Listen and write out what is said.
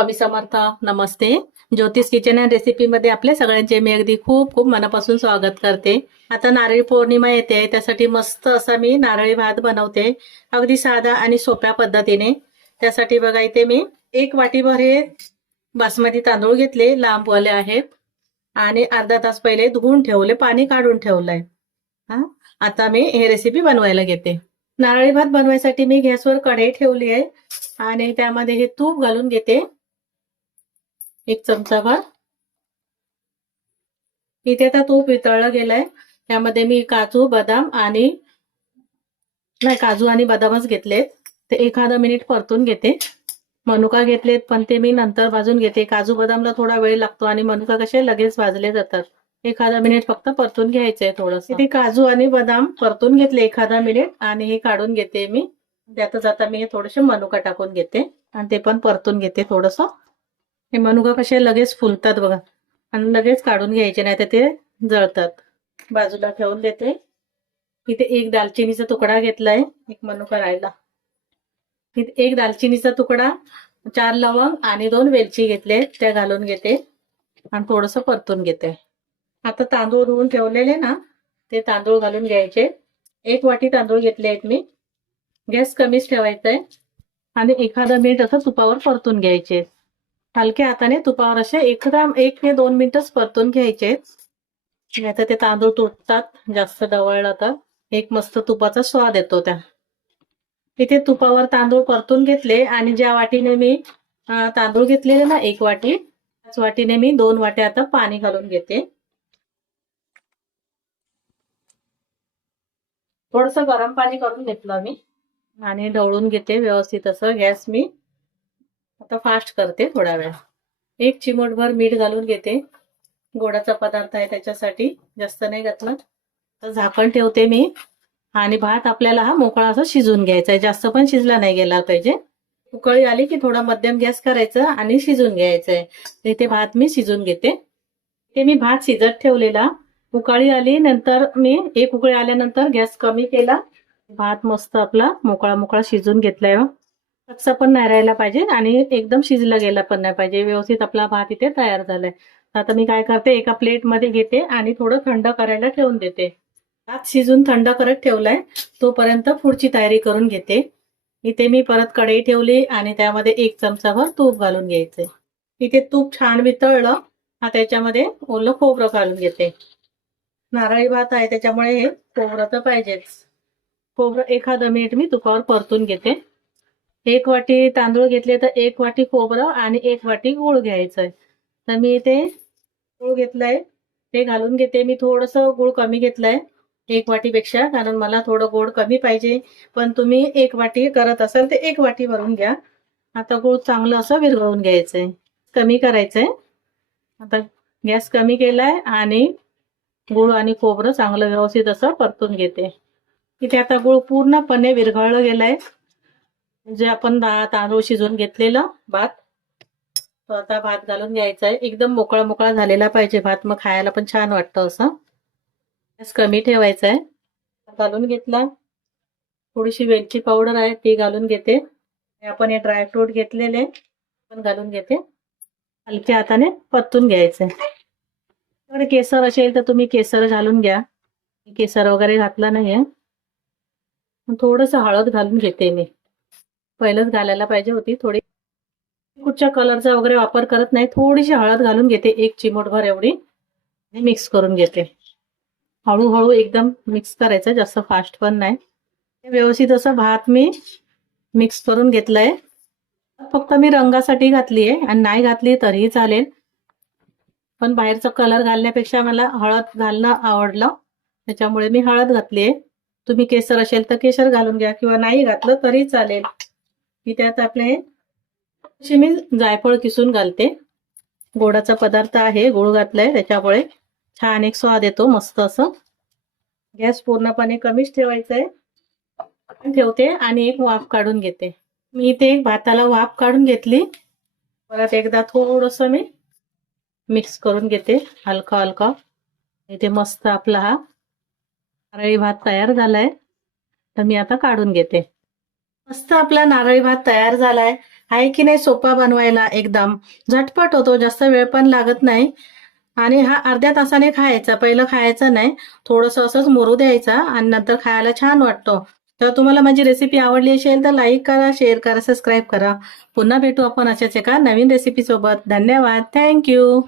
स्वामी समर्थ. नमस्ते. ज्योतिष kitchen and recipe मध्ये आपल्या सगळ्यांचे मी अगदी खूप खूप मनापासून स्वागत करते. आता नारळी पौर्णिमा येते, त्यासाठी मस्त असा मी नारळी भात बनवते, अगदी साधा आणि सोप्या पद्धतीने. त्यासाठी बघा, इथे मी 1 वाटीभर हे बासमती तांदूळ घेतले, लांबवाले आहेत, आणि अर्धा तास पहिले धुवून ठेवले, पाणी काढून ठेवलंय. आता मी हे रेसिपी बनवायला घेते. नारळी भात बनवायसाठी मी गॅसवर कढई ठेवली आहे आणि त्यामध्ये हे तूप घालून घेते, 1 चमचाभर. इथे आता तूप वितळलं गेलंय. त्यामध्ये मी काजू आणि बदामच घेतलेत. ते एखादा मिनिट परतून घेते. मनुका घेतलेत, पण ते मी नंतर भाजून घेते. काजू बदामला थोडा वेळ लागतो आणि मनुका कसे लगेच भाजले जातात. एखादा मिनिट फक्त परतून घ्यायचंय थोडंसं. इथे काजू आणि बदाम परतून घेतले एखादा मिनिट, आणि हे काढून घेते मी. त्यातच आता मी थोडेसे मनुका टाकून घेते आणि ते पण परतून घेते थोडंसं. हे मनुका कसे लगेच फुलतात बघा, आणि लगेच काढून घ्यायचे, नाही तर ते जळतात. बाजूला ठेवून देते. इथे 1 दालचिनीचा तुकडा घेतलाय, 1 मनुका राहिला. इथे 1 दालचिनीचा तुकडा, 4 लवंग आणि 2 वेलची घेतले, त्या घालून घेते आणि थोडंसं परतून घेते. आता तांदूळ धुवून ठेवलेले ना, ते तांदूळ घालून घ्यायचे. 1 वाटी तांदूळ घेतले आहेत मी. गॅस कमीच ठेवायचा आहे आणि एखादा मिनिट असं तुपावर परतून घ्यायचे. हलक्या हाताने तुपावर असे 1 ते 2 मिनिटच परतून घ्यायचे, नाहीतर ते तांदूळ तुटतात जास्त डवळलं तर. एक मस्त तुपाचा स्वाद येतो त्या. इथे तुपावर तांदूळ परतून घेतले, आणि ज्या वाटीने मी तांदूळ घेतलेले ना 1 वाटी, त्याच वाटीने मी 2 वाट्या आता पाणी घालून घेते. थोडंसं गरम पाणी करून घेतलं मी आणि ढवळून घेते व्यवस्थित असं. गॅस मी आता फास्ट करते थोडा वेळ. 1 चिमूटभर मीठ घालून घेते. गोडाचा पदार्थ आहे त्याच्यासाठी जास्त नाही घातलं. तर झाकण ठेवते मी, आणि भात आपल्याला हा मोकळा असा शिजून घ्यायचा आहे. जास्त पण शिजला नाही गेला पाहिजे. उकळी आली की थोडा मध्यम गॅस करायचा आणि शिजून घ्यायचंय. इथे भात मी शिजून घेते. ते मी भात शिजत ठेवलेला, उकळी आली, नंतर मी 1 उकळी आल्यानंतर गॅस कमी केला. भात मस्त आपला मोकळा मोकळा शिजून घेतलाय. कच्चा पण नाही राहिला पाहिजे आणि एकदम शिजला गेला पण नाही पाहिजे. व्यवस्थित आपला भात इथे तयार झालाय. आता मी काय करते, एका प्लेटमध्ये घेते आणि थोडं थंड करायला ठेवून देते. भात शिजून थंड करत ठेवलाय, तोपर्यंत पुढची तयारी करून घेते. इथे मी परत कढई ठेवली आणि त्यामध्ये 1 चमचाभर तूप घालून घ्यायचे. इथे तूप छान वितळलं. त्याच्यामध्ये ओलं खोबरं घालून घेते. नारळी भात आहे त्याच्यामुळे हे खोबरं तर पाहिजेच. खोबरं एखादा मिनिट मी तुपावर परतून घेते. 1 वाटी तांदूळ घेतले तर 1 वाटी खोबरं आणि 1 वाटी गूळ घ्यायचंय. तर मी इथे गूळ घेतलाय, ते घालून घेते. मी थोडंसं गूळ कमी घेतलाय 1 वाटीपेक्षा, कारण मला थोडं गोड कमी पाहिजे. पण तुम्ही 1 वाटी करत असाल तर 1 वाटी भरून घ्या. आता गूळ चांगलं असं विरघळून घ्यायचंय, कमी करायचंय. आता गॅस कमी केलाय आणि गूळ आणि खोबरं चांगलं व्यवस्थित असं परतून घेते. इथे आता गूळ पूर्णपणे विरघळलं गेलाय. जे आपण तांदूळ शिजवून घेतलेलं भात, तो आता भात घालून घ्यायचा आहे. एकदम मोकळा मोकळा झालेला पाहिजे भात, मग खायला पण छान वाटतं असं. गॅस कमी ठेवायचा आहे. घालून घेतला. थोडीशी वेलची पावडर आहे ती घालून घेते. आपण हे ड्रायफ्रूट घेतलेले पण घालून घेते. हलक्या हाताने परतून घ्यायचंय. थोडे केसर असेल तर तुम्ही केसर घालून घ्या. केसर वगैरे घातला नाहीये. थोडंसं हळद घालून घेते मी. पहिलंच घालायला पाहिजे होती थोडी. कुठच्या कलरचा वगैरे वापर करत नाही. थोडीशी हळद घालून घेते, 1 चिमूटभर एवढी. मिक्स करून घेते. हळूहळू एकदम मिक्स करायचं, जास्त फास्ट पण नाही. व्यवस्थित असं भात मी मिक्स करून घेतलंय. फक्त मी रंगासाठी घातली आहे, आणि नाही घातली तरीही चालेल, पण बाहेरचा कलर घालण्यापेक्षा मला हळद घालणं आवडलं, त्याच्यामुळे मी हळद घातली आहे. तुम्ही केसर असेल तर केसर घालून घ्या, किंवा नाही घातलं तरी चालेल. मी त्यात आपले मी जायफळ किसून घालते. गोडाचा पदार्थ आहे, गुळ घातलाय त्याच्यामुळे छान एक स्वाद येतो मस्त असं. गॅस पूर्णपणे कमीच ठेवायचा आहे. ठेवते आणि एक वाफ काढून घेते. मी इथे भाताला वाफ काढून घेतली. परत एकदा थोडंसं मी मिक्स करून घेते हलका हलका. इथे मस्त आपला हा नारळी भात तयार झालाय. तर मी आता काढून घेते. मस्त आपला नारळी भात तयार झालाय. आहे की नाही सोपा बनवायला, एकदम झटपट होतो, जास्त वेळ पण लागत नाही. आणि हा अर्ध्या तासाने खायचा, पहिलं खायचं नाही, थोडंसं असंच मुरू द्यायचा आणि नंतर खायला छान वाटतो. तर तुम्हाला माझी रेसिपी आवडली असेल तर लाईक करा, शेअर करा, सबस्क्राईब करा. पुन्हा भेटू आपण अशाच एका नवीन रेसिपी सोबत. धन्यवाद. थँक्यू.